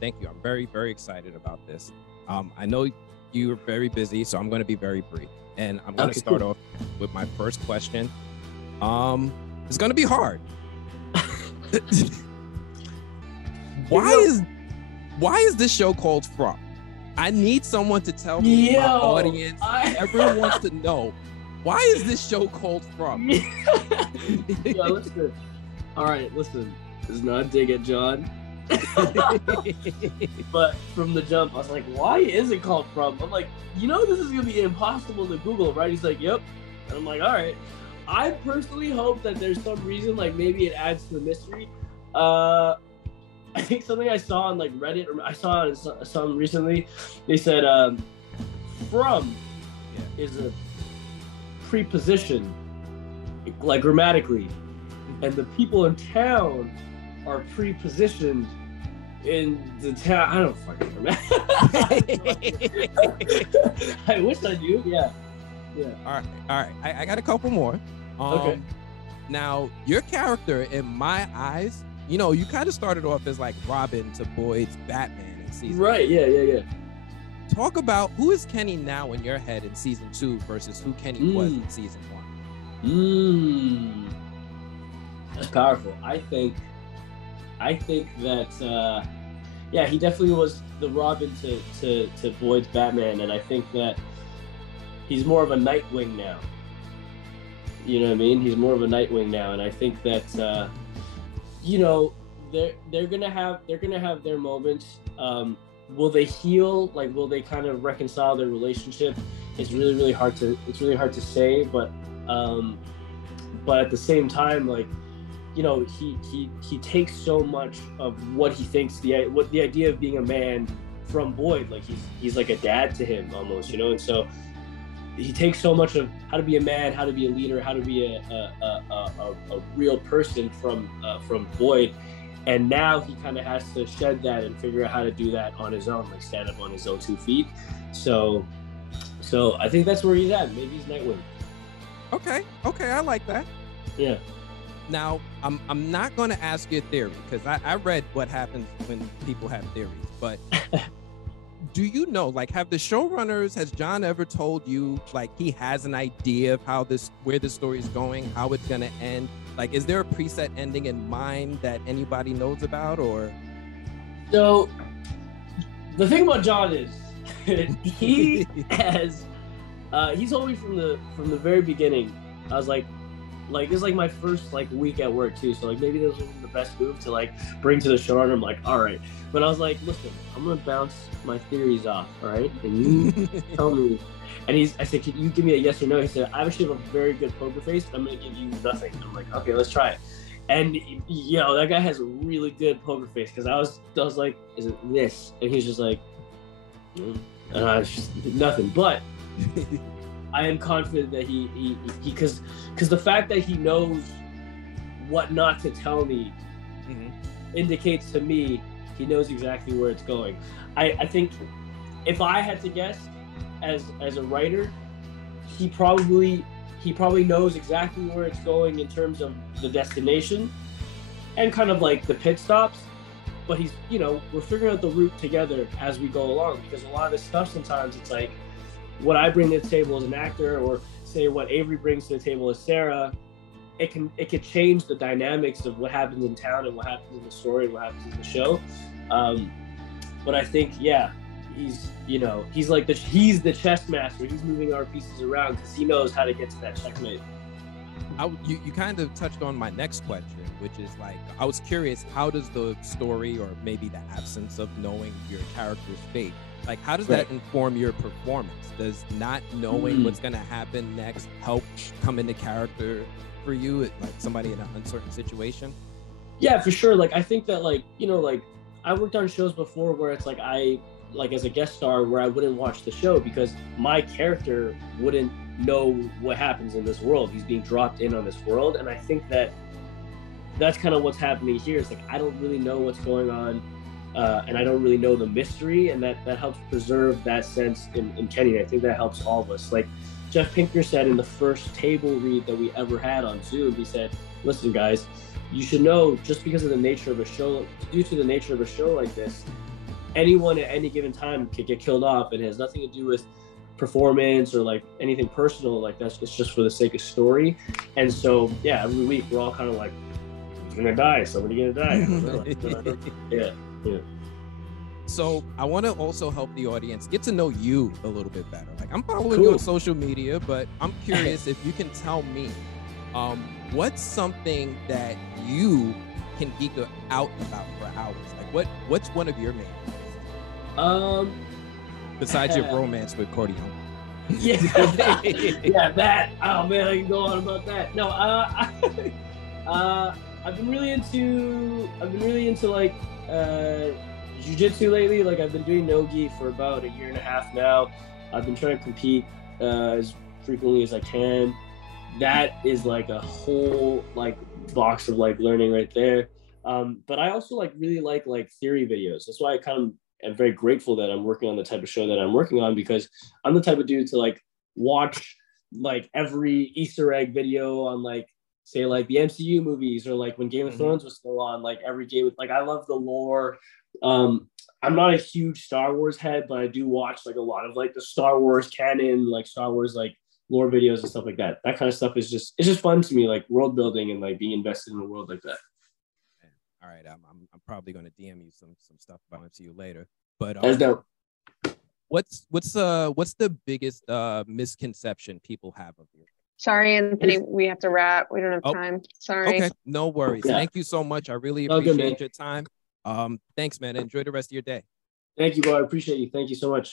Thank you. I'm very, very excited about this. I know you're very busy, so I'm going to be very brief. And I'm going to start off with my first question. It's going to be hard. Why is this show called From? I need someone to tell me, my audience, everyone wants to know, why is this show called From? Yeah, listen. All right, listen. This is not a dig at John. But from the jump, I was like, why is it called From? I'm like, this is going to be impossible to Google, right? He's like, yep. And I'm like, all right. I personally hope that there's some reason, like maybe it adds to the mystery. I think something I saw on like Reddit, or I saw on some recently, they said from is a preposition, like grammatically, and the people in town are prepositioned in the town. I don't fucking remember. I wish I knew. Yeah. All right. I got a couple more. Okay. Now, your character, in my eyes, you kind of started off as like Robin to Boyd's Batman in season. Right. Yeah. Talk about who is Kenny now in your head in season 2 versus who Kenny was in season 1. That's powerful. I think that he definitely was the Robin to Boyd's Batman, and I think that he's more of a Nightwing now. You know what I mean? He's more of a Nightwing now, and I think that they're gonna have their moments. Will they heal? Like, will they kind of reconcile their relationship? It's really hard to say, but at the same time, like, he takes so much of what he thinks the idea of being a man from Boyd, like he's like a dad to him almost, and so he takes so much of how to be a man, how to be a leader, how to be a real person from Boyd, and now he kind of has to shed that and figure out how to do that on his own, like stand up on his own 2 feet. So I think that's where he's at. Maybe he's Nightwing. Okay, I like that. Yeah. Now, I'm not going to ask you a theory, because I read what happens when people have theories, but do you know, like, have the showrunners, has John ever told you, like, he has an idea of where the story is going, how it's going to end? Like, is there a preset ending in mind that anybody knows about, or? So, the thing about John is, he has, he's told me from the very beginning. I was like, it's like my first week at work too, so maybe this wasn't the best move to bring to the showrunner. I'm like, all right, but I was like, listen, I'm gonna bounce my theories off, all right, and you tell me. And I said, can you give me a yes or no? He said, I actually have a very good poker face, but I'm gonna give you nothing. I'm like, okay, let's try it. And that guy has a really good poker face, because I was like, is it this? And he's just like, and it's just nothing. But I am confident that he because the fact that he knows what not to tell me indicates to me he knows exactly where it's going. I think if I had to guess, as a writer, he probably knows exactly where it's going in terms of the destination and kind of like the pit stops. But he's, we're figuring out the route together as we go along, because a lot of this stuff sometimes it's like, what I bring to the table as an actor, or say what Avery brings to the table as Sarah, it could change the dynamics of what happens in town and what happens in the story and what happens in the show. But I think, he's he's the chess master. He's moving our pieces around because he knows how to get to that checkmate. You kind of touched on my next question, which is I was curious, how does the story, or maybe the absence of knowing your character's fate, how does that inform your performance? Does not knowing what's going to happen next help come into character for you, like somebody in an uncertain situation? Yeah, for sure. I think that I worked on shows before where it's I as a guest star, where I wouldn't watch the show because my character wouldn't know what happens in this world. He's being dropped in on this world. And I think that that's kind of what's happening here. It's I don't really know what's going on. And I don't really know the mystery, and that helps preserve that sense in Kenny. I think that helps all of us. Jeff Pinker said in the first table read that we ever had on Zoom, he said, listen guys, you should know, just because of the nature of a show, due to the nature of a show like this, anyone at any given time could get killed off. It has nothing to do with performance or like anything personal. Like it's just for the sake of story. And so yeah, every week we're all kind of like, who's gonna die? Somebody gonna die? Yeah. So I want to also help the audience get to know you a little bit better. Like I'm following you on social media, but I'm curious if you can tell me what's something that you can geek out about for hours. Like what's one of your main interests? Besides your romance with Corteon. Yeah, that. Oh man, I can go on about that. No, I've been really into like jiu-jitsu lately. Like I've been doing no-gi for about 1.5 years now. I've been trying to compete as frequently as I can. That is like a whole like box of like learning right there. But I also like really like theory videos. That's why I kind of am very grateful that I'm working on the type of show that I'm working on, because I'm the type of dude to like watch like every Easter egg video on like say like the MCU movies, or like when Game of Thrones was still on, like every game. Like I love the lore. I'm not a huge Star Wars head, but I do watch like a lot of like the Star Wars canon, like Star Wars like lore videos and stuff like that. That kind of stuff is just, it's just fun to me, like world building and like being invested in a world like that. All right, I'm probably going to DM you some stuff about MCU later. But that's dope. What's the biggest misconception people have of you? Sorry, Anthony, we have to wrap. We don't have time. Sorry. Okay, no worries. Yeah. Thank you so much. I really appreciate your time. Thanks, man. Enjoy the rest of your day. Thank you, bro. I appreciate you. Thank you so much.